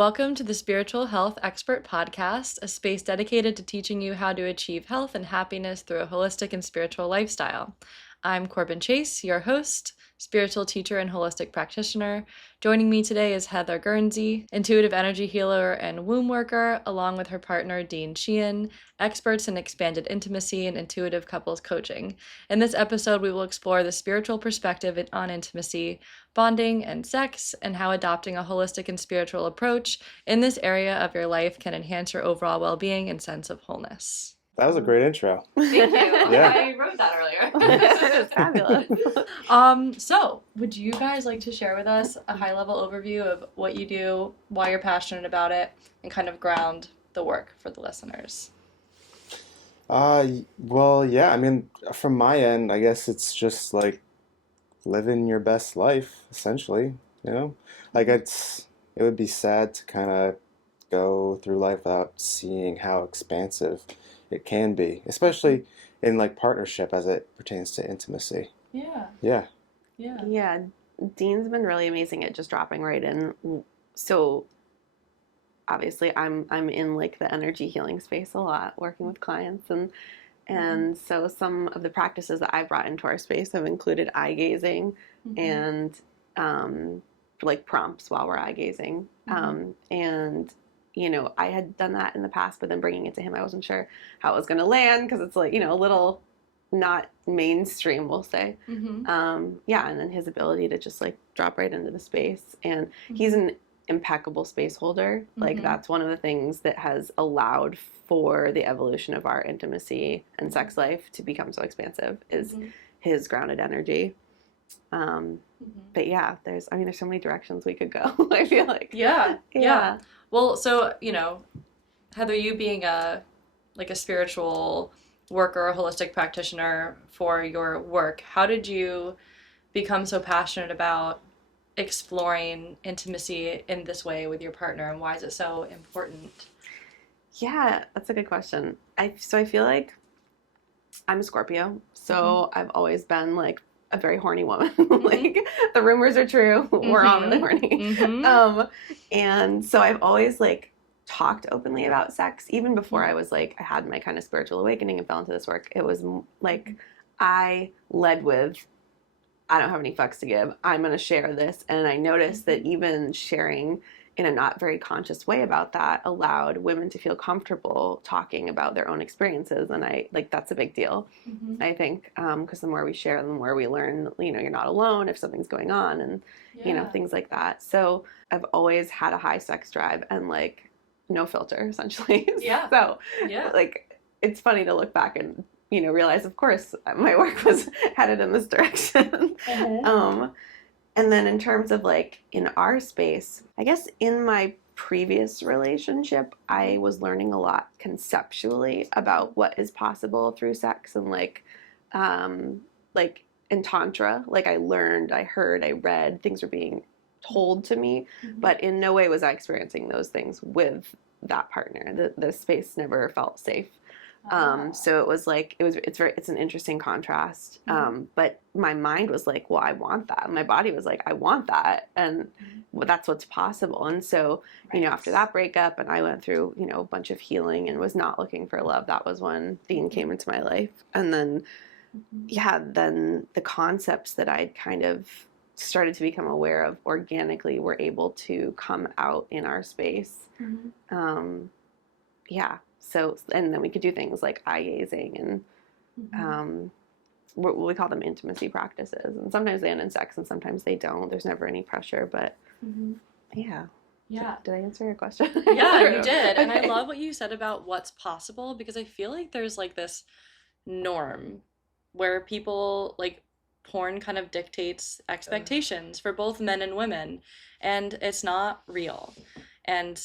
Welcome to the Spiritual Health Expert Podcast, a space dedicated to teaching you how to achieve health and happiness through a holistic and spiritual lifestyle. I'm Corbin Chase, your host, spiritual teacher and holistic practitioner. Joining me today is Heather Guernsey, intuitive energy healer and womb worker, along with her partner, Dean Sheehan, experts in expanded intimacy and intuitive couples coaching. In this episode, we will explore the spiritual perspective on intimacy, bonding, and sex, and how adopting a holistic and spiritual approach in this area of your life can enhance your overall well-being and sense of wholeness. That was a great intro. Thank you. Yeah. I wrote that earlier. It's fabulous. So would you guys like to share with us a high-level overview of what you do, why you're passionate about it, and kind of ground the work for the listeners? Well, yeah, I mean, from my end, I guess it's just like living your best life, essentially, you know? Like it would be sad to kind of go through life without seeing how expansive it can be, especially in like partnership as it pertains to intimacy. Yeah. Yeah. Yeah, Dean's been really amazing at just dropping right in. So obviously I'm in like the energy healing space a lot, working with clients and so some of the practices that I brought into our space have included eye gazing and like prompts while we're eye gazing. And you know, I had done that in the past, but then bringing it to him, I wasn't sure how it was going to land because it's like, you know, a little not mainstream, we'll say. Yeah, and then his ability to just like drop right into the space. And he's an impeccable space holder. Like that's one of the things that has allowed for the evolution of our intimacy and sex life to become so expansive is his grounded energy. But yeah, there's so many directions we could go. I feel like. Yeah. Well, so, you know, Heather, you being a spiritual worker, a holistic practitioner for your work, how did you become so passionate about exploring intimacy in this way with your partner, and why is it so important? Yeah, that's a good question. I feel like I'm a Scorpio, so I've always been like a very horny woman. Like the rumors are true. We're all really horny. And so I've always like talked openly about sex even before I was like, I had my kind of spiritual awakening and fell into this work. It was like, I led with, I don't have any fucks to give. I'm going to share this. And I noticed that even sharing in a not very conscious way about that allowed women to feel comfortable talking about their own experiences. And I like, that's a big deal. I think, because the more we share, the more we learn, you know, you're not alone if something's going on and, you know, things like that. So I've always had a high sex drive and like no filter essentially. So like, it's funny to look back and, you know, realize of course my work was headed in this direction. And then in terms of like in our space, I guess in my previous relationship, I was learning a lot conceptually about what is possible through sex and like in Tantra, like I learned, I heard, I read, things were being told to me, but in no way was I experiencing those things with that partner. The space never felt safe. So it was like, it's an interesting contrast. But my mind was like, well, I want that. My body was like, I want that. And well, that's what's possible. And so, you know, after that breakup and I went through, you know, a bunch of healing and was not looking for love. That was when Dean came into my life. And then, then the concepts that I'd kind of started to become aware of organically were able to come out in our space. So, and then we could do things like eye gazing and we call them intimacy practices. And sometimes they end in sex and sometimes they don't. There's never any pressure, but yeah. Did I answer your question? Yeah, you did. Okay. And I love what you said about what's possible, because I feel like there's like this norm where people like porn kind of dictates expectations for both men and women, and it's not real. And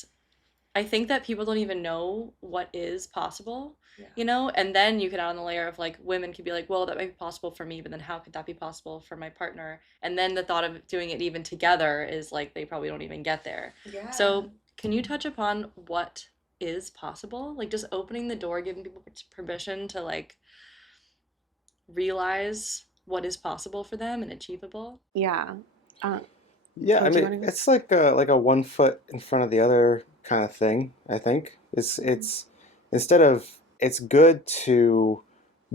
I think that people don't even know what is possible, you know? And then you can add on the layer of like, women could be like, well, that might be possible for me, but then how could that be possible for my partner? And then the thought of doing it even together is like, they probably don't even get there. So can you touch upon what is possible? Like just opening the door, giving people permission to like realize what is possible for them and achievable? Yeah. Yeah, Oh, I do you mean, want to go? it's like a one foot in front of the other kind of thing, I think. It's instead of it's good to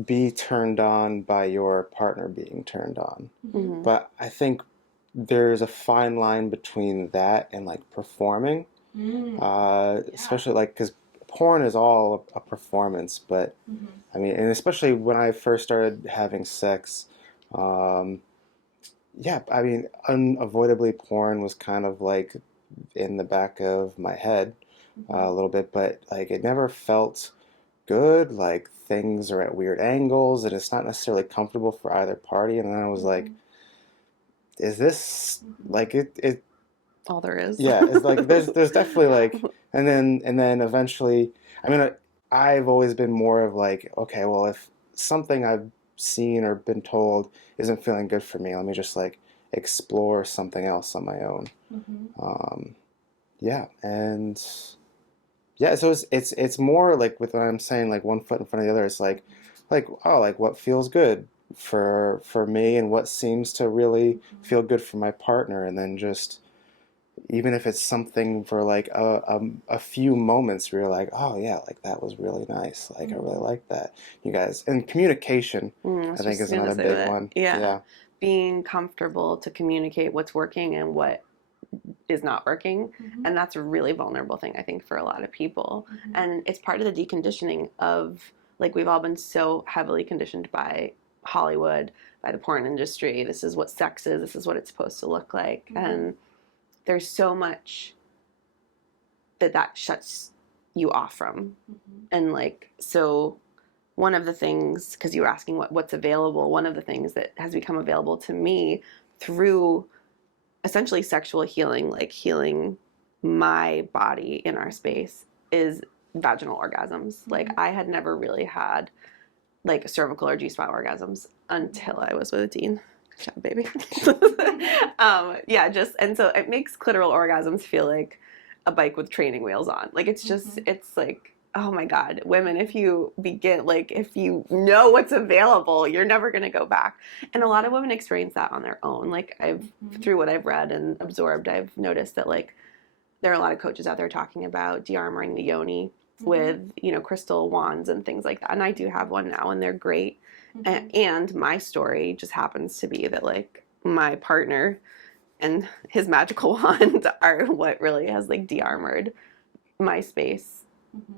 be turned on by your partner being turned on. Mm-hmm. But I think there's a fine line between that and like performing, especially like because porn is all a performance. But I mean, and especially when I first started having sex, um, yeah, I mean, unavoidably porn was kind of like in the back of my head a little bit, but like it never felt good. Like things are at weird angles, and it's not necessarily comfortable for either party. And then I was like, is this like it All there is. yeah, it's like there's definitely like and then eventually I mean I've always been more of like, okay, well if something I've seen or been told isn't feeling good for me, let me just like explore something else on my own. Um, yeah, and yeah, so it's more like with what I'm saying, like one foot in front of the other. It's like oh, like what feels good for me and what seems to really feel good for my partner, and then just even if it's something for like a few moments where you're like, oh yeah, like that was really nice, like I really like that, you guys. And communication I I was think just is gonna another say big that. one. Yeah. Yeah. Being comfortable to communicate what's working and what is not working. And that's a really vulnerable thing, I think, for a lot of people. And it's part of the deconditioning of, like, we've all been so heavily conditioned by Hollywood, by the porn industry. This is what sex is, this is what it's supposed to look like. And there's so much that shuts you off from. And, like, so one of the things, because you were asking what's available, one of the things that has become available to me through essentially sexual healing, like healing my body in our space, is vaginal orgasms. Like I had never really had like cervical or G-spot orgasms until I was with a Dean. Good job, baby. Yeah, just and so it makes clitoral orgasms feel like a bike with training wheels on. Like it's just it's like, oh my God, women, if you begin, like if you know what's available, you're never gonna go back. And a lot of women experience that on their own. Like through what I've read and absorbed, I've noticed that like there are a lot of coaches out there talking about de-armoring the yoni with, you know, crystal wands and things like that. And I do have one now and they're great. And my story just happens to be that like my partner and his magical wand are what really has like de-armored my space.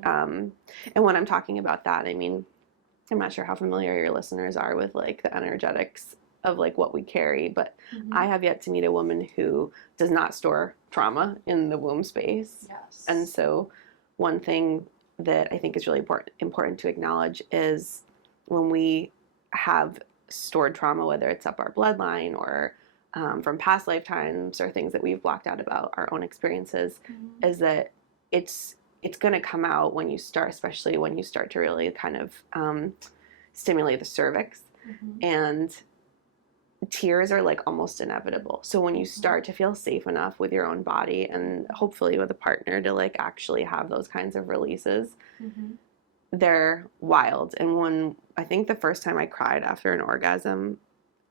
And when I'm talking about that, I mean, I'm not sure how familiar your listeners are with like the energetics of like what we carry, but I have yet to meet a woman who does not store trauma in the womb space. Yes. And so one thing that I think is really important to acknowledge is when we have stored trauma, whether it's up our bloodline or from past lifetimes or things that we've blocked out about our own experiences, is that it's going to come out when you start, especially when you start to really kind of stimulate the cervix. And tears are like almost inevitable. So when you start to feel safe enough with your own body and hopefully with a partner to like actually have those kinds of releases, they're wild. And when I think the first time I cried after an orgasm,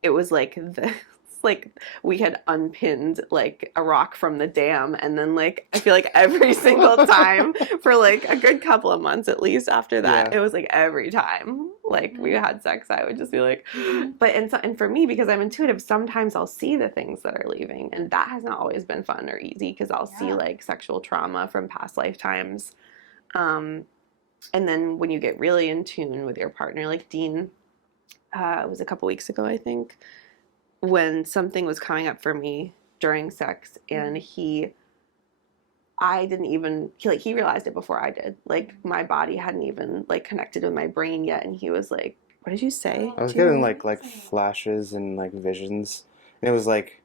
it was like this, like we had unpinned like a rock from the dam, and then like I feel like every single time for like a good couple of months at least after that, Yeah. it was like every time like we had sex, I would just be like, but and for me, because I'm intuitive, sometimes I'll see the things that are leaving, and that has not always been fun or easy because I'll see like sexual trauma from past lifetimes. And then when you get really in tune with your partner, like Dean, it was a couple weeks ago, I think, when something was coming up for me during sex, and I didn't even, he realized it before I did. Like my body hadn't even like connected with my brain yet, and he was like, "What did you say?" I was getting like flashes and like visions, and it was like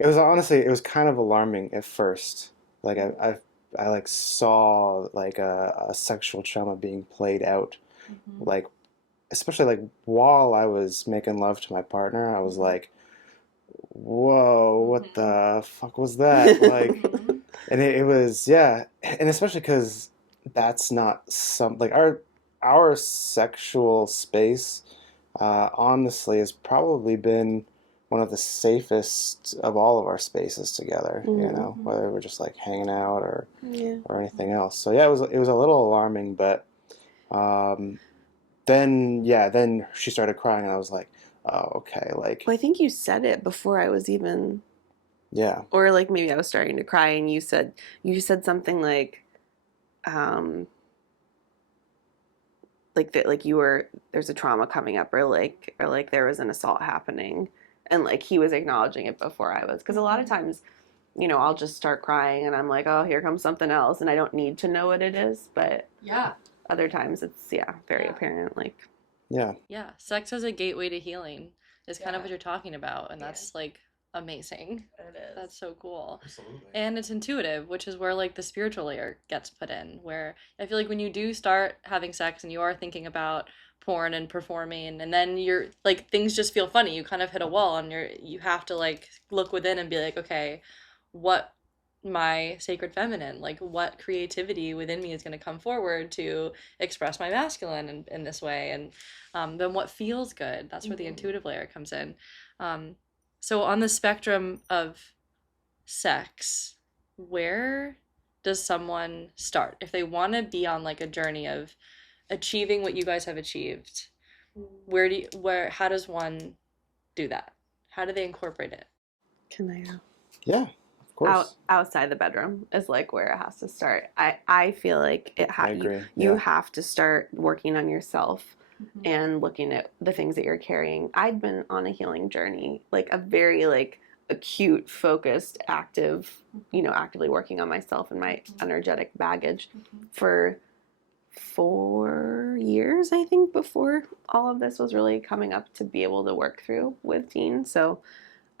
it was honestly it was kind of alarming at first. Like I like saw like a sexual trauma being played out, like especially like while I was making love to my partner. I was like, whoa, what the fuck was that? Like, and it was yeah, and especially because that's not some like our sexual space honestly has probably been one of the safest of all of our spaces together, you know, Mm-hmm. whether we're just like hanging out Yeah. or anything else. So yeah, it was a little alarming, but um, then she started crying, and I was like, oh, okay, like, Well, I think you said it before I was even, yeah, or like maybe I was starting to cry, and you said something um, like that, like there's a trauma coming up, or like there was an assault happening, and like he was acknowledging it before I was, because a lot of times, I'll just start crying, and I'm like, oh, here comes something else, and I don't need to know what it is, but Yeah. other times it's very Yeah. apparent, like. yeah, Yeah. Sex as a gateway to healing is kind of Yeah. what you're talking about, and Yeah. that's like amazing. It is. That's so cool. absolutely. And it's intuitive, which is where like the spiritual layer gets put in, where I feel like when you do start having sex and you are thinking about porn and performing, and then you're like things just feel funny, you kind of hit a wall, and you have to like look within and be like, okay, what my sacred feminine, like what creativity within me is going to come forward to express my masculine in this way, and then what feels good. That's where the intuitive layer comes in. um, so on the spectrum of sex, where does someone start if they want to be on like a journey of achieving what you guys have achieved? How does one do that? How do they incorporate it? Can I Yeah, of course. outside the bedroom is like where it has to start. I feel like I agree. you Yeah. have to start working on yourself and looking at the things that you're carrying. I'd been on a healing journey, like a very like acute, focused, active, actively working on myself and my energetic baggage for 4 years, I think, before all of this was really coming up to be able to work through with Dean. So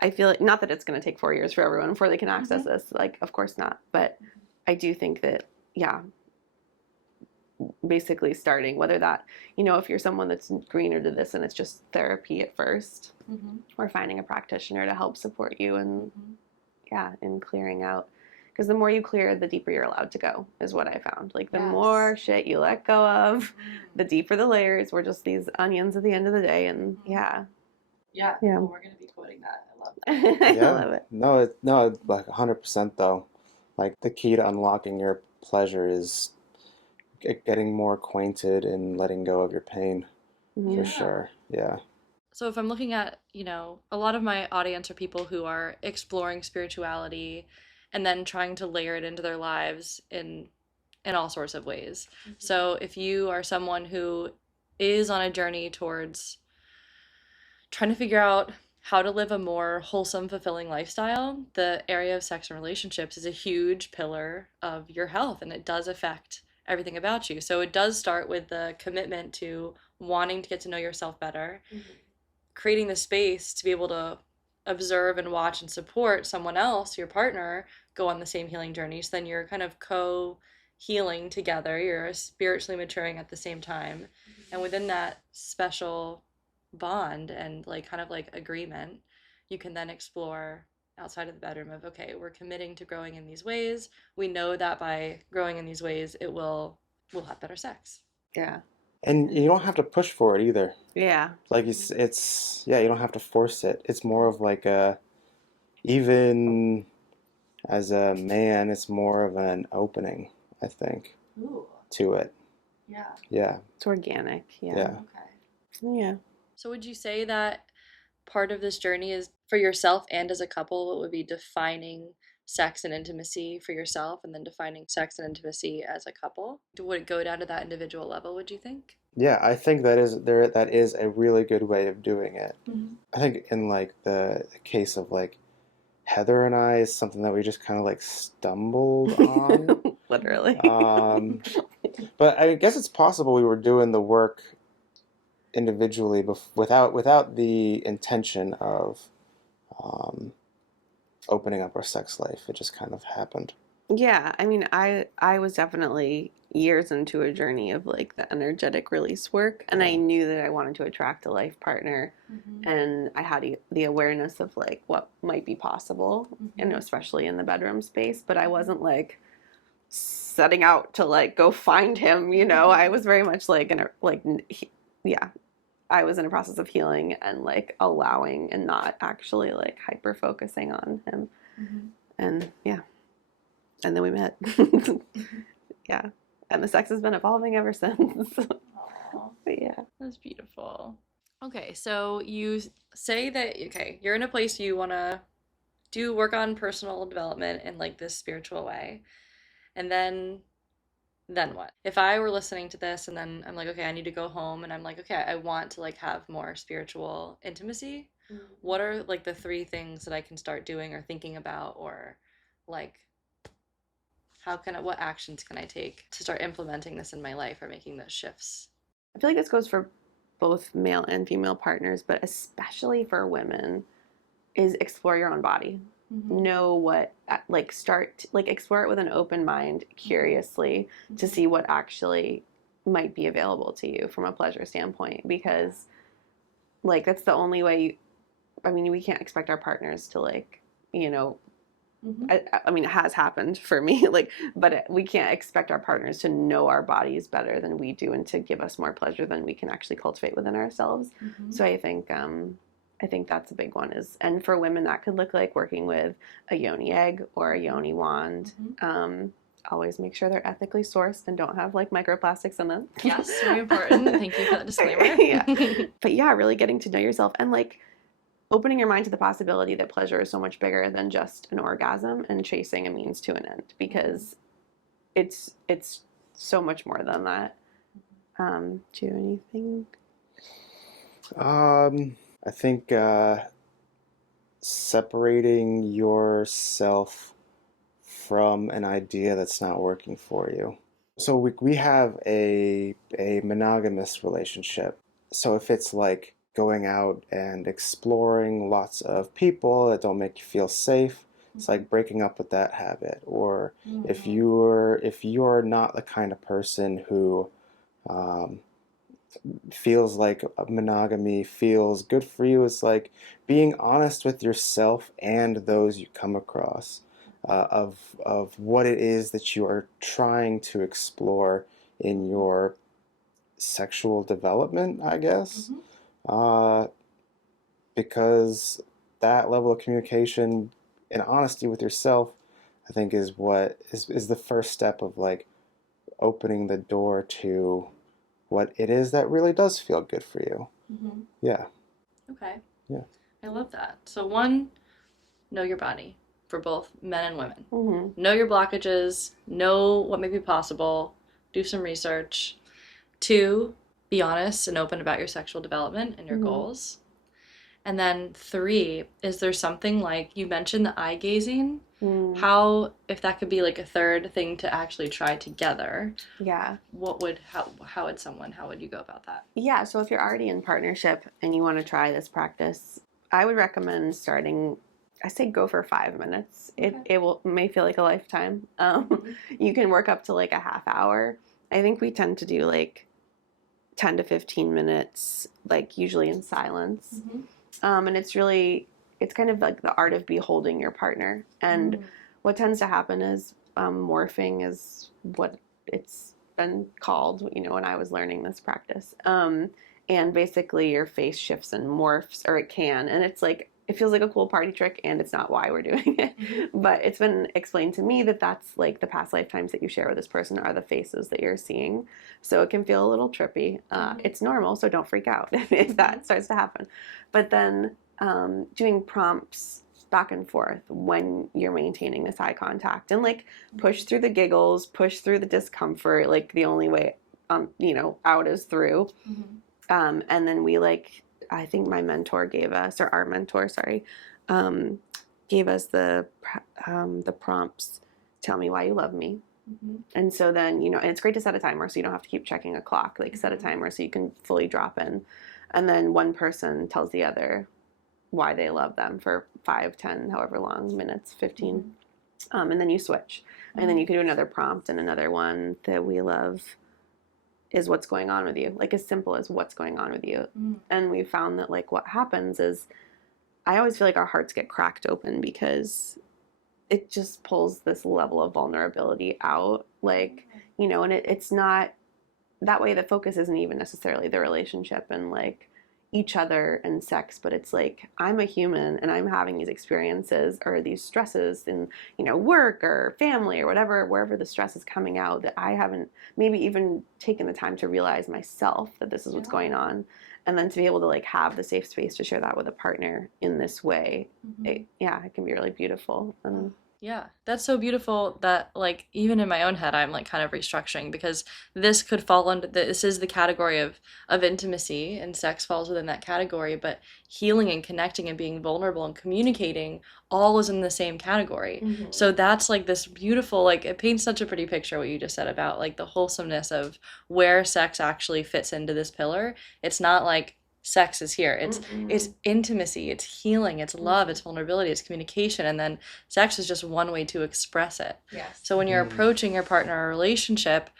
I feel like, not that it's going to take 4 years for everyone before they can access this, like, of course not. But I do think that, yeah, basically starting, whether that, if you're someone that's greener to this and it's just therapy at first, or finding a practitioner to help support you and, yeah, in clearing out. Because the more you clear, the deeper you're allowed to go, is what I found. Like, the more shit you let go of, the deeper the layers. We're just these onions at the end of the day. And yeah. Yeah. Yeah. Well, we're going to be quoting that. I love that. I Yeah. love it. No, like 100% though. Like the key to unlocking your pleasure is getting more acquainted and letting go of your pain, Mhm. for sure. Yeah. So if I'm looking at, a lot of my audience are people who are exploring spirituality and then trying to layer it into their lives in all sorts of ways. So if you are someone who is on a journey towards trying to figure out how to live a more wholesome, fulfilling lifestyle, the area of sex and relationships is a huge pillar of your health, and it does affect everything about you. So it does start with the commitment to wanting to get to know yourself better, creating the space to be able to observe and watch and support someone else, your partner, go on the same healing journey. So then you're kind of healing together. You're spiritually maturing at the same time. And within that special bond and like kind of like agreement, you can then explore outside of the bedroom of, okay, we're committing to growing in these ways. We know that by growing in these ways, we'll have better sex. Yeah. And you don't have to push for it either. Yeah. Like yeah, you don't have to force it. It's more of like even as a man, it's more of an opening, I think, to it. Yeah. Yeah. It's organic. Yeah. Yeah. Okay. Yeah. So would you say that part of this journey is for yourself and as a couple, what would be defining sex and intimacy for yourself and then defining sex and intimacy as a couple? Would it go down to that individual level, would you think? Yeah, I think that is a really good way of doing it. I think in like the case of like Heather and I is something that we just kind of like stumbled on. Literally. But I guess it's possible we were doing the work individually without the intention of um, opening up our sex life. It just kind of happened. Yeah, I mean, I was definitely years into a journey of like the energetic release work, and I knew that I wanted to attract a life partner, and I had the awareness of like what might be possible, especially in the bedroom space, but I wasn't like setting out to like go find him, I was very much like yeah, I was in a process of healing and like allowing and not actually like hyper focusing on him. Mm-hmm. And yeah, and then we met. Yeah, and the sex has been evolving ever since. Aww, But yeah. that's beautiful. Okay, so you say that, okay, you're in a place you want to do work on personal development in like this spiritual way. And then what? If I were listening to this and then I'm like, okay, I need to go home and I'm like, okay, I want to like have more spiritual intimacy. What are like the three things that I can start doing or thinking about, or like what actions can I take to start implementing this in my life or making those shifts? I feel like this goes for both male and female partners, but especially for women, is explore your own body. Mm-hmm. Know what, like, start, like, explore it with an open mind, curiously, to see what actually might be available to you from a pleasure standpoint. Because, like, that's the only way, I mean, we can't expect our partners to, like, you know, Mm-hmm. I mean, it has happened for me, like, but we can't expect our partners to know our bodies better than we do and to give us more pleasure than we can actually cultivate within ourselves. Mm-hmm. So I think that's a big one. Is, and for women that could look like working with a yoni egg or a yoni wand. Mm-hmm. Always make sure they're ethically sourced and don't have like microplastics in them. Yes, very important. Thank you for that disclaimer. Yeah. But yeah, really getting to know yourself and like opening your mind to the possibility that pleasure is so much bigger than just an orgasm and chasing a means to an end, because it's so much more than that. Do you have anything? I think separating yourself from an idea that's not working for you. So we have a monogamous relationship. So if it's like going out and exploring lots of people that don't make you feel safe, it's like breaking up with that habit. Or if you're not the kind of person who feels like monogamy feels good for you, it's like being honest with yourself and those you come across, of what it is that you are trying to explore in your sexual development, I guess. Uh, because that level of communication and honesty with yourself, I think, is what is the first step of like opening the door to what it is that really does feel good for you. Mm-hmm. Yeah. Okay. Yeah. I love that. So one, know your body for both men and women. Mm-hmm. Know your blockages, know what may be possible, do some research. Two, be honest and open about your sexual development and your goals. And then three, is there something like, you mentioned the eye gazing, how, if that could be like a third thing to actually try together, Yeah. how would you go about that? Yeah, so if you're already in partnership and you want to try this practice, I would recommend starting, I say go for 5 minutes. Okay. It may feel like a lifetime. You can work up to like a half hour. I think we tend to do like 10 to 15 minutes, like usually in silence. And it's kind of like the art of beholding your partner. And what tends to happen is morphing is what it's been called, you know, when I was learning this practice. And basically your face shifts and morphs, or it can. And it's like, it feels like a cool party trick, and it's not why we're doing it. But it's been explained to me that that's like the past lifetimes that you share with this person are the faces that you're seeing. So it can feel a little trippy. It's normal, so don't freak out if that starts to happen. But then doing prompts back and forth when you're maintaining this eye contact, and like push through the giggles, push through the discomfort. Like the only way, out is through. And then I think my mentor gave us, or our mentor, sorry, gave us the prompts. Tell me why you love me. And so then, and it's great to set a timer so you don't have to keep checking a clock. Like set a timer so you can fully drop in. And then one person tells the other why they love them for 5, 10, however long, minutes, 15. And then you switch. And then you can do another prompt, and another one that we love is what's going on with you. Like as simple as what's going on with you. And we found that like what happens is, I always feel like our hearts get cracked open because it just pulls this level of vulnerability out. Like, and it's not, that way the focus isn't even necessarily the relationship and like each other and sex, but it's like I'm a human and I'm having these experiences or these stresses in, work or family or whatever, wherever the stress is coming out, that I haven't maybe even taken the time to realize myself that this is what's going on. And then to be able to like have the safe space to share that with a partner in this way, it can be really beautiful. And Yeah, that's so beautiful that like even in my own head I'm like kind of restructuring because this could fall under this is the category of intimacy and sex falls within that category, but healing and connecting and being vulnerable and communicating all is in the same category. So that's like this beautiful like it paints such a pretty picture what you just said about like the wholesomeness of where sex actually fits into this pillar. It's not like sex is here. It's intimacy, it's healing, it's love, it's vulnerability, it's communication, and then sex is just one way to express it. Yes. So when you're approaching your partner or relationship,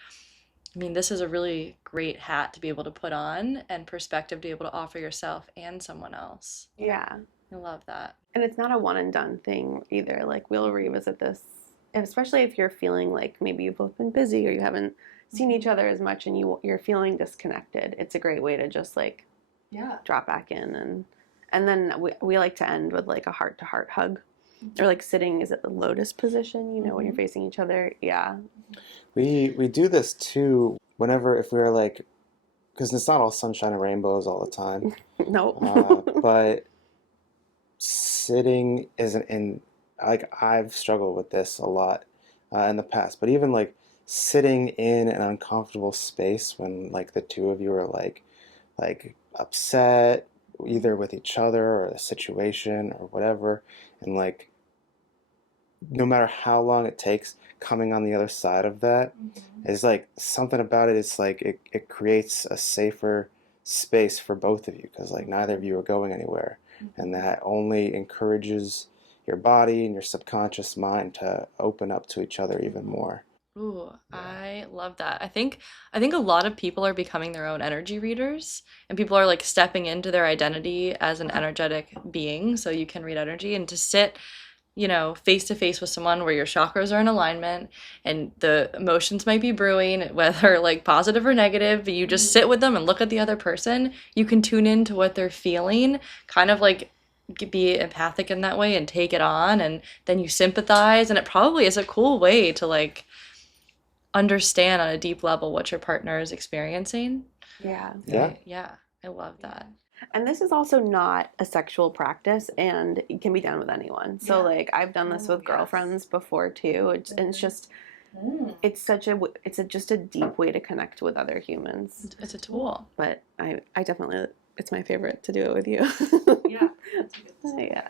I mean, this is a really great hat to be able to put on and perspective to be able to offer yourself and someone else. yeah. I love that. And it's not a one and done thing either. Like we'll revisit this, especially if you're feeling like maybe you've both been busy or you haven't seen each other as much and you're feeling disconnected. It's a great way to just like drop back in and then we like to end with like a heart to heart hug or like sitting is it the lotus position when you're facing each other. We do this too whenever if we're like because it's not all sunshine and rainbows all the time. Nope. But sitting isn't in like I've struggled with this a lot in the past, but even like sitting in an uncomfortable space when like the two of you are like upset either with each other or the situation or whatever, and like no matter how long it takes coming on the other side of that is like something about it. It's like it creates a safer space for both of you because like neither of you are going anywhere, and that only encourages your body and your subconscious mind to open up to each other even more. Ooh, I love that. I think a lot of people are becoming their own energy readers and people are like stepping into their identity as an energetic being so you can read energy and to sit, face to face with someone where your chakras are in alignment and the emotions might be brewing, whether like positive or negative, but you just sit with them and look at the other person. You can tune into what they're feeling, kind of like be empathic in that way and take it on and then you sympathize and it probably is a cool way to like understand on a deep level what your partner is experiencing. Yeah. Yeah, I love that. And this is also not a sexual practice and it can be done with anyone. So like I've done this with girlfriends before too. And it's just just a deep way to connect with other humans. It's a tool. But I definitely it's my favorite to do it with you. Yeah.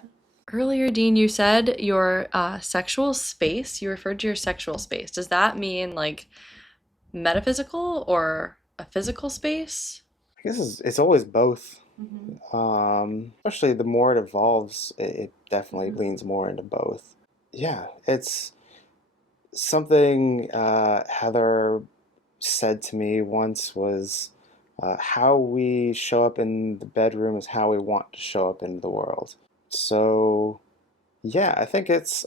Earlier, Dean, you said your sexual space, you referred to your sexual space. Does that mean like metaphysical or a physical space? I guess it's always both. Especially the more it evolves, it definitely leans more into both. Yeah, it's something Heather said to me once was how we show up in the bedroom is how we want to show up in the world. So yeah, I think it's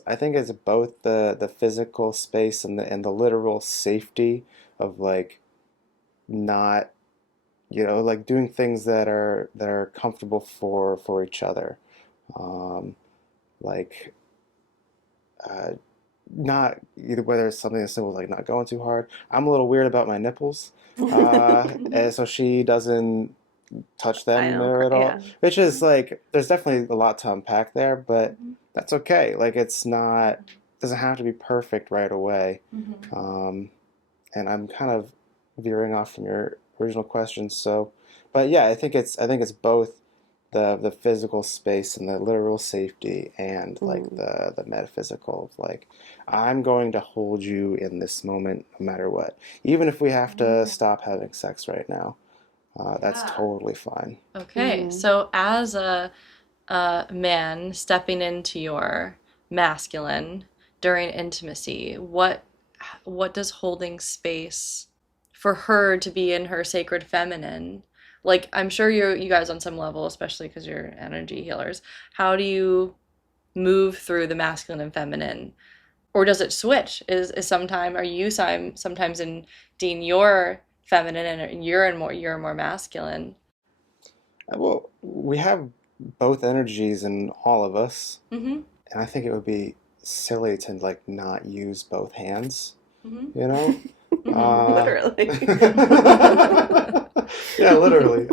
both the physical space and the literal safety of like not like doing things that are comfortable for each other, um, like uh, not either whether it's something as simple as like not going too hard. I'm a little weird about my nipples, and so she doesn't touch I them know. there at all, Yeah. which is like there's definitely a lot to unpack there, but that's okay. Like it's not doesn't have to be perfect right away. Um, and I'm kind of veering off from your original question. So, but yeah, I think it's both the physical space and the literal safety and like the metaphysical of like I'm going to hold you in this moment no matter what, even if we have to stop having sex right now. That's totally fine. Okay, so as a man stepping into your masculine during intimacy, what does holding space for her to be in her sacred feminine? Like I'm sure you guys on some level, especially because you're energy healers, how do you move through the masculine and feminine? Or does it switch? Are you sometimes in Dean you're feminine and you're more masculine? Well, we have both energies in all of us, Mm-hmm. and I think it would be silly to like not use both hands, Mm-hmm. you know? Mm-hmm. Uh, Literally. yeah, literally.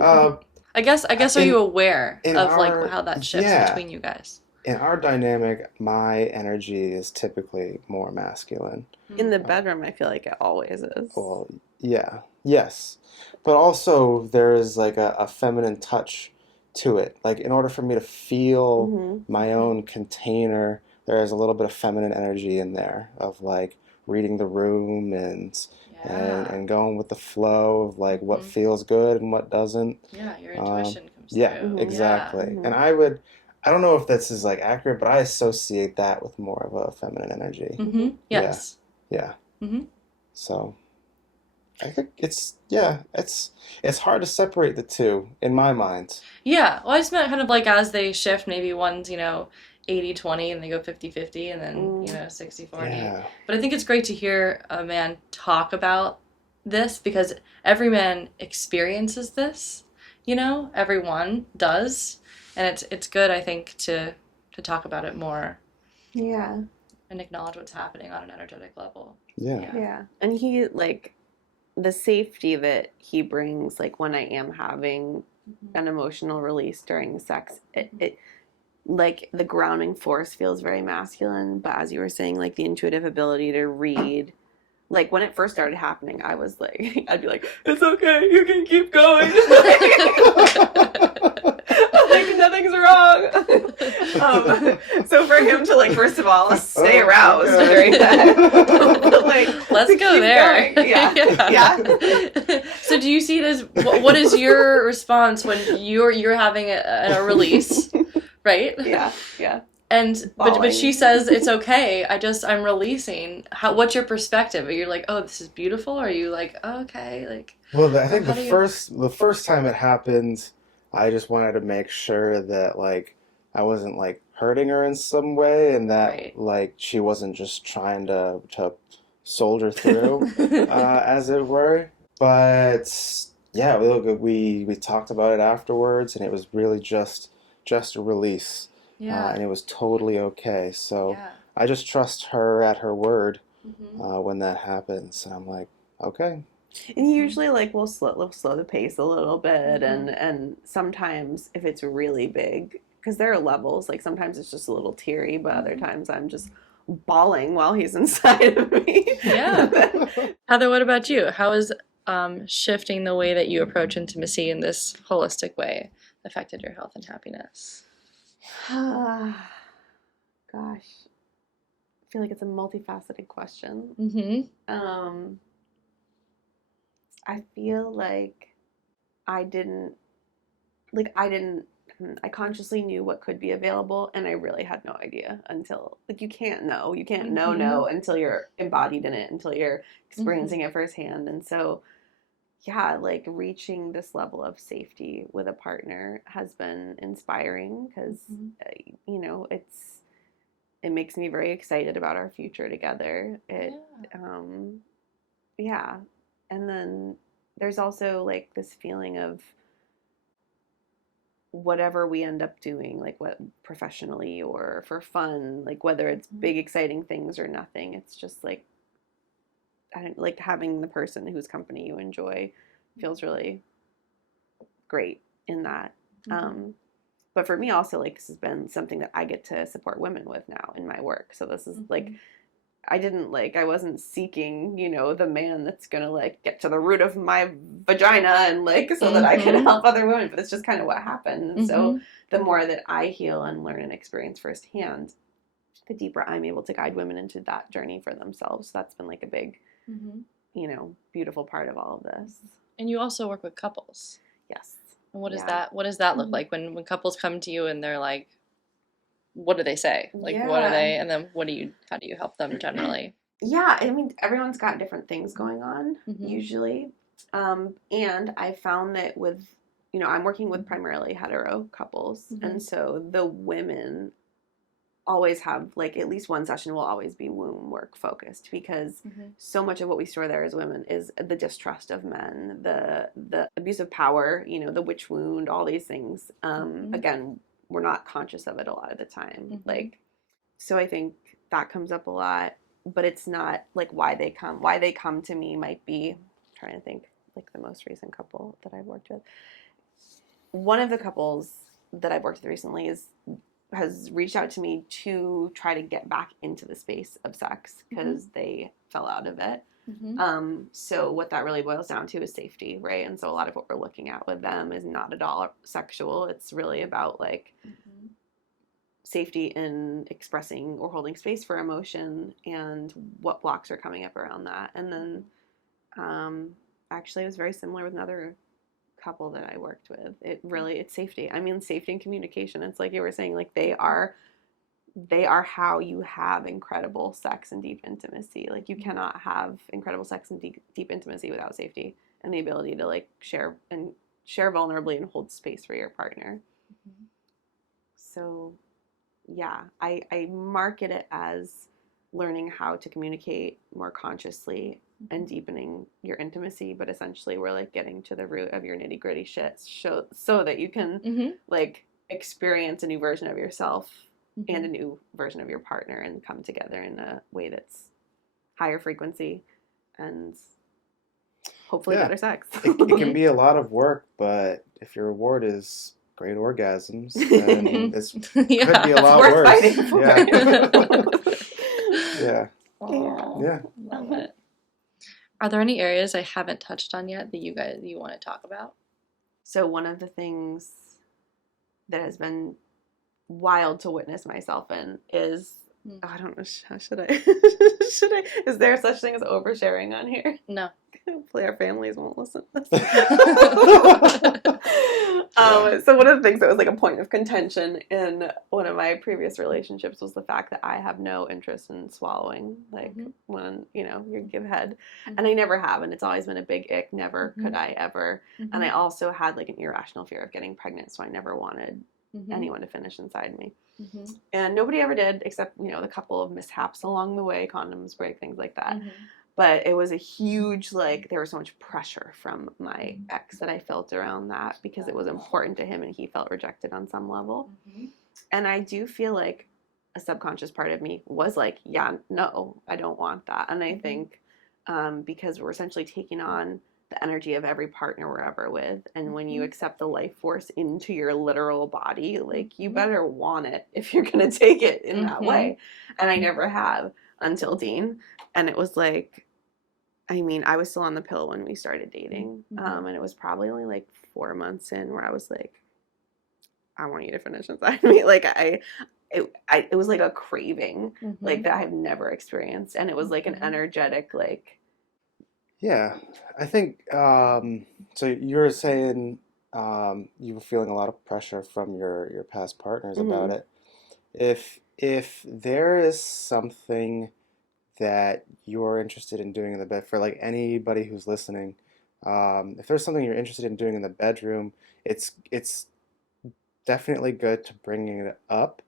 I guess are you In aware in of like our how that shifts yeah, between you guys? in our dynamic, my energy is typically more masculine. In the Uh, bedroom, I feel like it always is. well, yeah, yes, but also there is like a feminine touch to it. Like in order for me to feel Mm-hmm. my own container, there is a little bit of feminine energy in there of like reading the room Yeah. and going with the flow of like what Mm-hmm. feels good and what doesn't. Yeah, your Um, intuition comes yeah, through. Mm-hmm. Yeah. exactly. Mm-hmm. And I don't know if this is like accurate, but I associate that with more of a feminine energy. Mm-hmm. Yeah, Yes. yeah. Mm-hmm. So I think yeah, it's hard to separate the two in my mind. Yeah. Well, I just meant kind of like as they shift, maybe one's, 80-20 and they go 50-50 and then, Mm. 60-40. Yeah, But I think it's great to hear a man talk about this because every man experiences this, everyone does. And it's good, I think, to talk about it more Yeah. and acknowledge what's happening on an energetic level. yeah, Yeah. Yeah. And he, like, the safety that he brings, like, when I am having Mm-hmm. an emotional release during sex, it like the grounding force feels very masculine, but as you were saying, like the intuitive ability to read, like when it first started happening, I was like, I'd be like, it's okay, you can keep going. Like nothing's wrong. So for him to like, first of all, stay Oh, aroused okay. during that, but like, Let's to go keep there. going. Yeah, yeah. So do you see it as what is your response when you're having a release, right? Yeah, yeah. And but she Bawling. says it's okay. I'm releasing. What's your perspective? Are you like, oh, this is beautiful? Or are you like, oh, okay, like, Well, I or think how do you? the first time it happened, I just wanted to make sure that like I wasn't like hurting her in some way, and that Right. like she wasn't just trying to soldier through, as it were. But yeah, we talked about it afterwards, and it was really just a release, Yeah. and it was totally okay. So Yeah. I just trust her at her word Mm-hmm. when that happens, and I'm like, okay. And he usually like will slow the pace a little bit, Mm-hmm. and sometimes if it's really big, because there are levels. Like sometimes it's just a little teary, but other Mm-hmm. times I'm just bawling while he's inside of me. Yeah. Heather, what about you? How is shifting the way that you approach intimacy in this holistic way affected your health and happiness? Gosh, I feel like it's a multifaceted question. Mm-hmm. I feel like I didn't I didn't I consciously knew what could be available and I really had no idea until like you can't know. You can't know until you're embodied in it, until you're experiencing it firsthand. And so yeah, like reaching this level of safety with a partner has been inspiring because Mm-hmm. it makes me very excited about our future together. It Yeah. yeah. And then there's also like this feeling of whatever we end up doing, like what professionally or for fun, like whether it's Mm-hmm. big exciting things or nothing, it's just like I don't like having the person whose company you enjoy feels really great in that. Mm-hmm. But for me also like this has been something that I get to support women with now in my work. So this is like Mm-hmm. I wasn't seeking, the man that's gonna like get to the root of my vagina and like so that I can Mm-hmm. help other women, but it's just kind of what happened. And so Mm-hmm. the more that I heal and learn and experience firsthand, the deeper I'm able to guide women into that journey for themselves. That's been like a big, Mm-hmm. beautiful part of all of this. And you also work with couples. Yes. And what Yeah. what does that look like when couples come to you and they're like, what do they say? Like, what are Yeah. they? And then how do you help them generally? Yeah, I mean, everyone's got different things going on, Mm-hmm. usually. And I found that I'm working with primarily hetero couples. Mm-hmm. And so the women always have like at least one session will always be womb work focused, because so much of what we store there as women is the distrust of men, the abuse of power, you know, the witch wound, all these things. Again, we're not conscious of it a lot of the time. Like, so I think that comes up a lot, but it's not like why they come to me might be, I'm trying to think, like the most recent couple that I've worked with. One of the couples that I've worked with recently has reached out to me to try to get back into the space of sex because they fell out of it. So what that really boils down to is safety, right? And so a lot of what we're looking at with them is not at all sexual. It's really about like safety in expressing or holding space for emotion and what blocks are coming up around that. And then actually it was very similar with another couple that I worked with. It's safety. I mean, safety and communication. It's like you were saying, like they are how you have incredible sex and deep intimacy. Like you cannot have incredible sex and deep intimacy without safety and the ability to like share vulnerably and hold space for your partner. So yeah, I market it as learning how to communicate more consciously and deepening your intimacy, but essentially we're like getting to the root of your nitty gritty shit so that you can like experience a new version of yourself and a new version of your partner and come together in a way that's higher frequency and hopefully better sex. It can be a lot of work, but if your reward is great orgasms, then this could be a lot worth worse. Fighting for. Yeah. Love it. Are there any areas I haven't touched on yet that you want to talk about? So one of the things that has been wild to witness myself in is I don't know, how should I is there such thing as oversharing on here? No. Hopefully our families won't listen to this. So one of the things that was like a point of contention in one of my previous relationships was the fact that I have no interest in swallowing, like when, you know, you give head. And I never have, and it's always been a big ick. Never could I ever. And I also had like an irrational fear of getting pregnant, so I never wanted anyone to finish inside me. And nobody ever did, except, you know, the couple of mishaps along the way, condoms break, things like that. But it was a huge, like, there was so much pressure from my ex that I felt around that because it was important to him and he felt rejected on some level. And I do feel like a subconscious part of me was like, yeah, no, I don't want that. And I think because we're essentially taking on the energy of every partner we're ever with. And when you accept the life force into your literal body, like, you better want it if you're going to take it in that way. And I never have until Dean. And it was like, I mean, I was still on the pill when we started dating. And it was probably only like 4 months in where I was like, I want you to finish inside me. Like it was like a craving, like that I've never experienced. And it was like an energetic, like. Yeah, I think, so you're saying you were feeling a lot of pressure from your past partners about it. If there is something that you're interested in doing in the bed, for like anybody who's listening, if there's something you're interested in doing in the bedroom, it's definitely good to bring it up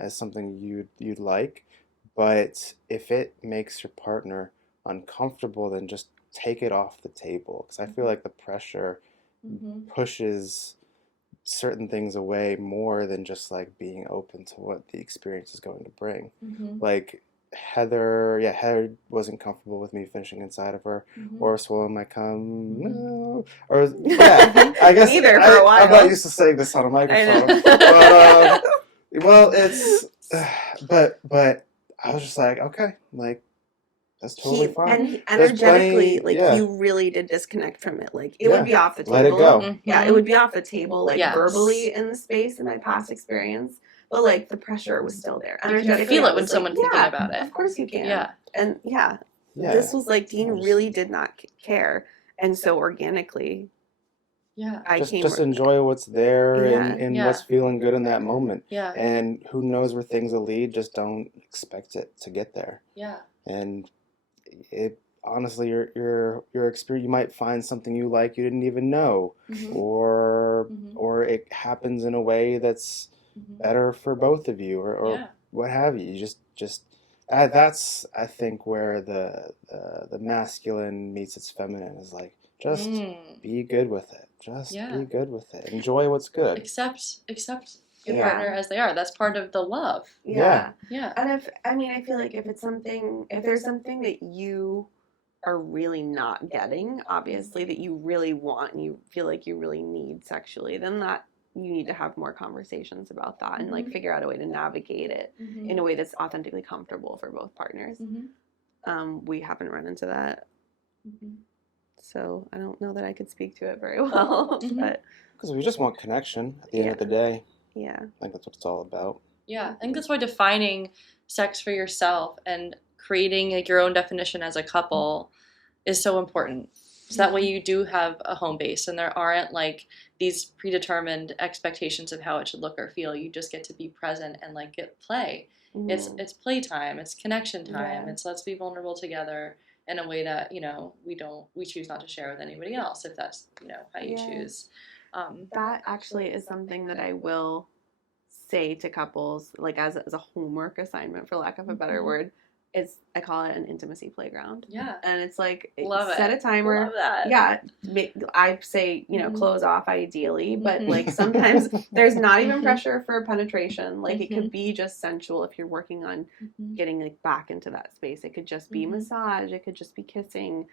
as something you'd like. But if it makes your partner uncomfortable, then just take it off the table, because I feel like the pressure pushes certain things away more than just like being open to what the experience is going to bring. Like Heather wasn't comfortable with me finishing inside of her or swallowing my cum. No. Or I guess neither for a while. I'm not used to saying this on a microphone. But well, it's but I was just like, okay, like, that's totally fine. And energetically, you really did disconnect from it. Like, it would be off the table. Let it go. Yeah, it would be off the table, like, verbally in the space in my past experience. But, like, the pressure was still there. You can feel it when someone's thinking about it. Of course you can. Yeah. And, this was like, Dean really did not care. And so, organically, I just enjoy what's there and what's feeling good in that moment. Yeah. And who knows where things will lead, just don't expect it to get there. Yeah. And it honestly, your experience, you might find something you like you didn't even know, or it happens in a way that's better for both of you, or what have you. You just that's I think where the masculine meets its feminine is like just Mm. be good with it. Just Yeah. be good with it. Enjoy what's good. Accept your Yeah. partner as they are. That's part of the love. Yeah. Yeah. And I feel like if there's something that you are really not getting, obviously, that you really want and you feel like you really need sexually, then that you need to have more conversations about that and like figure out a way to navigate it in a way that's authentically comfortable for both partners. We haven't run into that, so I don't know that I could speak to it very well. But Because we just want connection at the end of the day. yeah, I think that's what it's all about. Yeah, I think that's why defining sex for yourself and creating like your own definition as a couple is so important. So that way you do have a home base and there aren't like these predetermined expectations of how it should look or feel. You just get to be present and like get play. It's playtime, it's connection time. Yeah. It's let's be vulnerable together in a way that, we choose not to share with anybody else if that's, how you choose. That actually is something that I will say to couples, like as a homework assignment, for lack of a better word, is I call it an intimacy playground. Yeah. And it's like, Love set it. a timer. Love that. Yeah. I say, close off ideally, but like sometimes there's not even pressure for penetration. Like it could be just sensual if you're working on getting like back into that space. It could just be massage. It could just be kissing.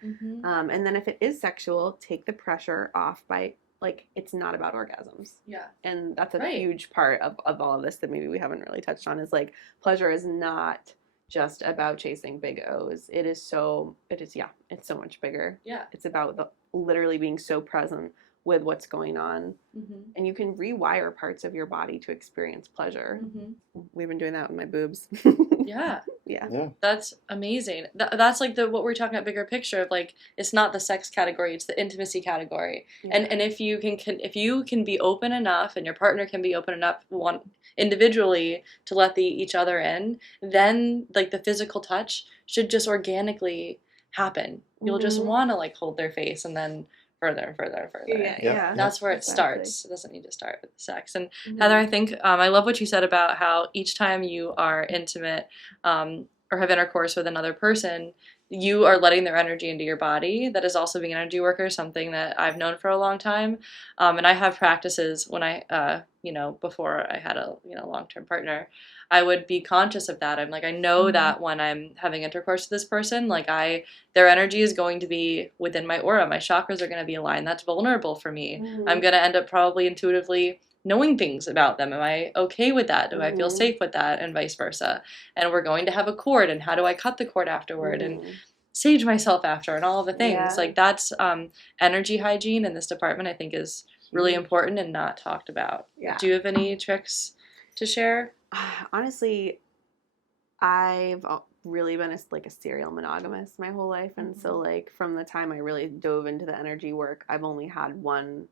And then if it is sexual, take the pressure off by like it's not about orgasms. Yeah. And that's a huge part of all of this that maybe we haven't really touched on, is like pleasure is not just about chasing big O's. It's so much bigger. Yeah. It's about literally being so present with what's going on. And you can rewire parts of your body to experience pleasure. We've been doing that with my boobs. Yeah. Yeah. That's amazing. That's like what we're talking about, bigger picture of like, it's not the sex category, it's the intimacy category. Yeah. And if you can be open enough and your partner can be open enough individually to let each other in, then like the physical touch should just organically happen. You'll just want to like hold their face and then further and further and further. Yeah. That's where it starts. It doesn't need to start with sex. And Heather, I think I love what you said about how each time you are intimate or have intercourse with another person, you are letting their energy into your body. That is also being an energy worker, something that I've known for a long time. And I have practices when I, before I had a long-term partner, I would be conscious of that. I'm like, I know that when I'm having intercourse with this person, like their energy is going to be within my aura. My chakras are going to be aligned. That's vulnerable for me. I'm going to end up probably intuitively knowing things about them. Am I okay with that? Do I feel safe with that? And vice versa. And we're going to have a cord, and how do I cut the cord afterward? And sage myself after, and all of the things. Yeah. Like that's energy hygiene in this department, I think, is really important and not talked about. Yeah. Do you have any tricks to share? Honestly, I've really been a serial monogamist my whole life. And so like from the time I really dove into the energy work, I've only had one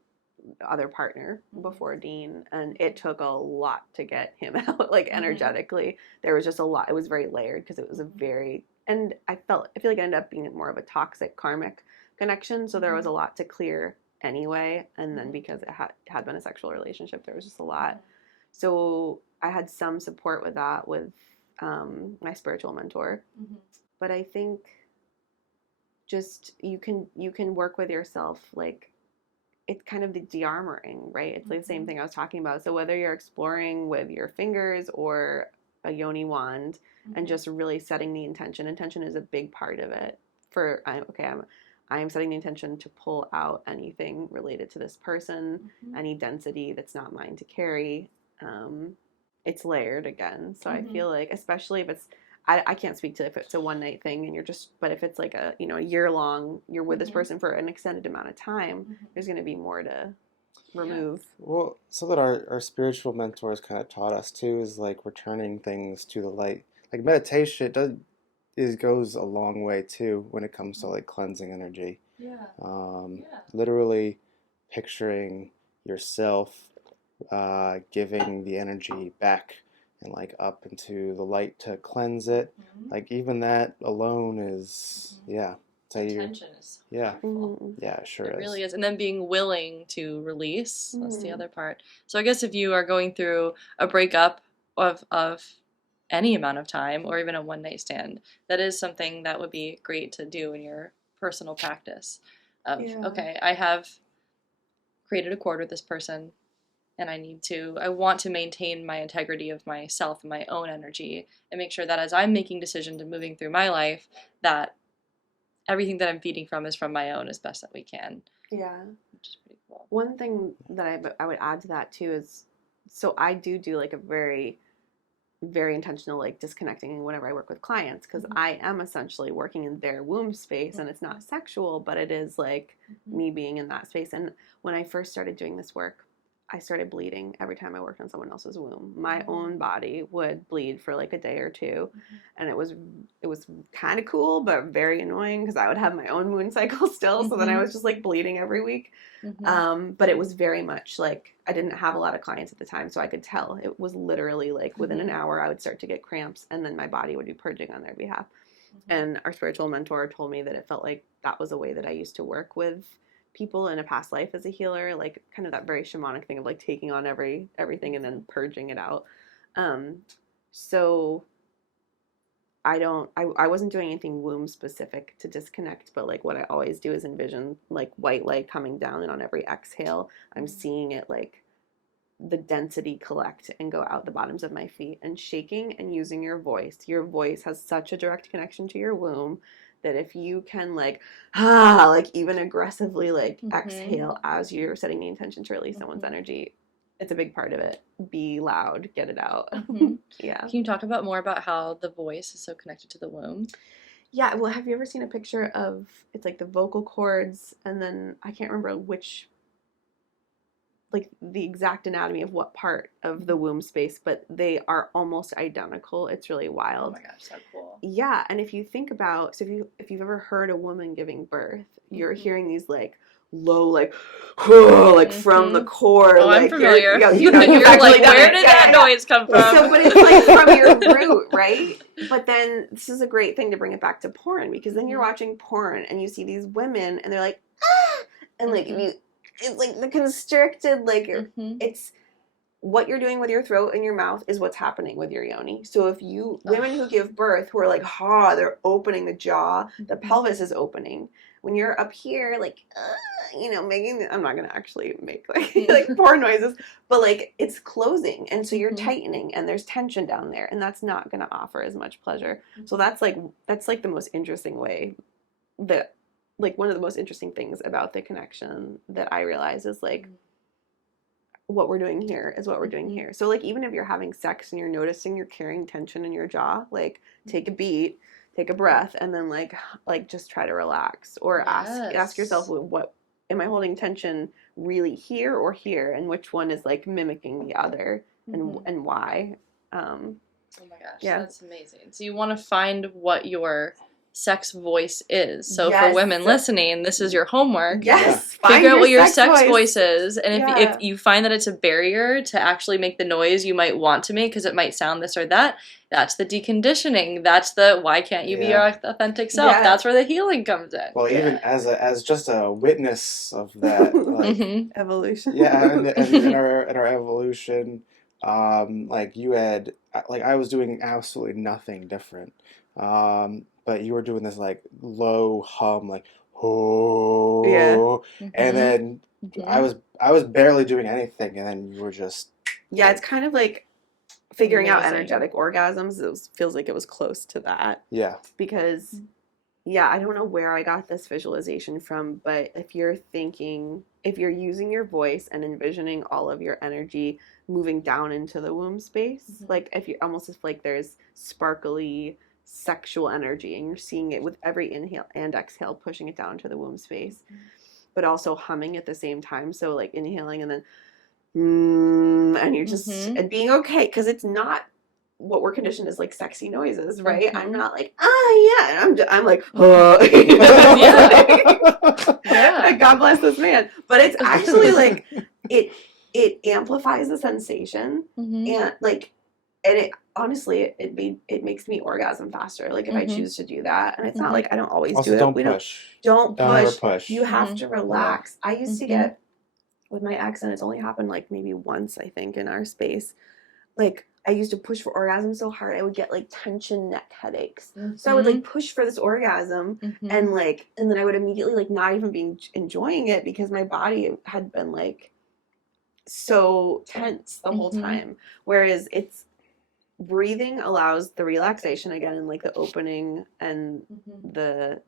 other partner before Dean, and it took a lot to get him out, like energetically. There was just a lot. It was very layered because it was and I feel like it ended up being more of a toxic karmic connection. So there was a lot to clear anyway. And then because it had been a sexual relationship, there was just a lot. So I had some support with that with my spiritual mentor. But I think just you can work with yourself, like it's kind of the de-armoring, right? It's like the same thing I was talking about. So whether you're exploring with your fingers or a yoni wand and just really setting the intention is a big part of it. I am setting the intention to pull out anything related to this person, any density that's not mine to carry. It's layered again. So I feel like, especially if it's, I can't speak to if it's a one night thing and but if it's like a year long, you're with this person for an extended amount of time, there's going to be more to remove. Yeah. Well, so that our spiritual mentors kind of taught us too is like returning things to the light. Like meditation goes a long way too when it comes to like cleansing energy. Literally picturing yourself giving the energy back and like up into the light to cleanse it. Like even that alone is Attention is powerful. Yeah, it sure it is. really is. And then being willing to release, that's the other part. So I guess if you are going through a breakup of any amount of time or even a one night stand. That is something that would be great to do in your personal practice of, okay, I have created a accord with this person and I want to maintain my integrity of myself and my own energy and make sure that as I'm making decisions and moving through my life, that everything that I'm feeding from is from my own as best that we can. Yeah. Which is pretty cool. One thing that I would add to that too is, so I do like a very, very intentional like disconnecting whenever I work with clients, because I am essentially working in their womb space, and it's not sexual, but it is like me being in that space. And when I first started doing this work, I started bleeding every time I worked on someone else's womb. My own body would bleed for like a day or two, and it was kind of cool but very annoying because I would have my own moon cycle still, so then I was just like bleeding every week. But it was very much like I didn't have a lot of clients at the time, so I could tell it was literally like within an hour I would start to get cramps, and then my body would be purging on their behalf. And our spiritual mentor told me that it felt like that was a way that I used to work with people in a past life as a healer, like kind of that very shamanic thing of like taking on everything and then purging it out. So I wasn't doing anything womb specific to disconnect, but like what I always do is envision like white light coming down, and on every exhale I'm seeing it like the density collect and go out the bottoms of my feet, and shaking and using your voice. Your voice has such a direct connection to your womb that if you can like like even aggressively like exhale as you're setting the intention to release someone's energy, it's a big part of it. Be loud, get it out. Yeah. Can you talk about more about how the voice is so connected to the womb? Yeah, well, have you ever seen a picture of, it's like the vocal cords, and then I can't remember which, like the exact anatomy of what part of the womb space, but they are almost identical. It's really wild. Oh my gosh, so cool. Yeah, and if you think about, so if you've ever heard a woman giving birth, you're hearing these like low, like from the core. Oh, like, I'm familiar. You're like, where did that noise come from? So, but it's like from your root, right? But then this is a great thing to bring it back to porn, because then you're watching porn and you see these women and they're like, and like it's like the constricted, like it's what you're doing with your throat and your mouth is what's happening with your yoni. So if you, women who give birth who are like, they're opening the jaw, the pelvis is opening. When you're up here, like, making, I'm not going to actually make like porn noises, but like it's closing. And so you're tightening and there's tension down there, and that's not going to offer as much pleasure. So that's like the most interesting way that, like one of the most interesting things about the connection that I realize is like, what we're doing here is what we're doing here. So like even if you're having sex and you're noticing you're carrying tension in your jaw, like take a beat, take a breath, and then like just try to relax, or ask yourself, what am I holding tension really here or here, and which one is like mimicking the other, and why. Oh my gosh, that's amazing. So you want to find what your sex voice is. So for women listening, this is your homework. Yes. Figure out what your sex voice is. And if you find that it's a barrier to actually make the noise you might want to make because it might sound this or that, that's the deconditioning. That's the why can't you be your authentic self? Yeah. That's where the healing comes in. Well, even as just a witness of that, like, evolution. Yeah, and in our evolution, like you had, like I was doing absolutely nothing different. But you were doing this like low hum, like and then I was barely doing anything, and then you were just it's kind of like figuring out energetic orgasms. It feels like it was close to that. Yeah, because I don't know where I got this visualization from, but if you're using your voice and envisioning all of your energy moving down into the womb space, like if you almost if like there's sparkly sexual energy, and you're seeing it with every inhale and exhale, pushing it down to the womb space, but also humming at the same time. So like inhaling and then and you're just and being okay, because it's not what we're conditioned as like sexy noises, right? I'm not like I'm like God bless this man, but it's actually like it amplifies the sensation, and like, and it honestly, it makes me orgasm faster. Like if I choose to do that, and it's not like I don't always also do it. Don't push. Don't push. You have to relax. I used to get with my ex, and it's only happened like maybe once, I think, in our space. Like I used to push for orgasm so hard I would get like tension neck headaches. So I would like push for this orgasm and then I would immediately like not even be enjoying it because my body had been like so tense the whole time. Whereas it's breathing allows the relaxation again and like the opening and the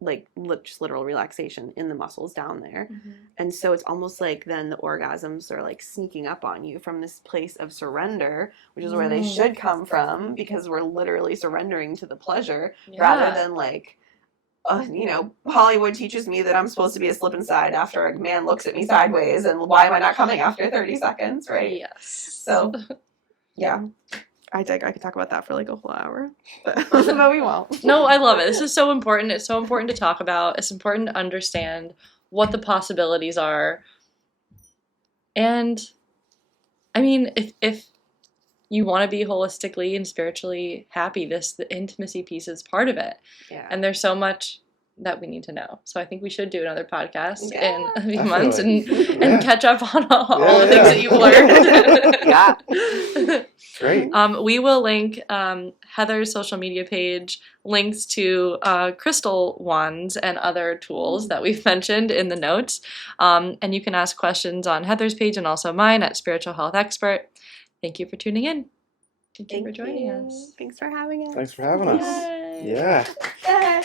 like just literal relaxation in the muscles down there. And so it's almost like then the orgasms are like sneaking up on you from this place of surrender, which is where they should come from because we're literally surrendering to the pleasure rather than like you know, Hollywood teaches me that I'm supposed to be a slip inside after a man looks at me sideways and why am I not coming after 30 seconds, right? Yes. So yeah, I could talk about that for like a whole hour, but we won't. No, I love it. This is so important. It's so important to talk about. It's important to understand what the possibilities are. And I mean, if you want to be holistically and spiritually happy, the intimacy piece is part of it. Yeah. And there's so much that we need to know. So I think we should do another podcast in a few months and catch up on all the things that you've learned. Great. We will link Heather's social media page, links to crystal wands and other tools that we've mentioned in the notes. And you can ask questions on Heather's page and also mine at Spiritual Health Expert. Thank you for tuning in. Thank you for joining us. Thanks for having us. Thanks for having us. Yay. Yeah.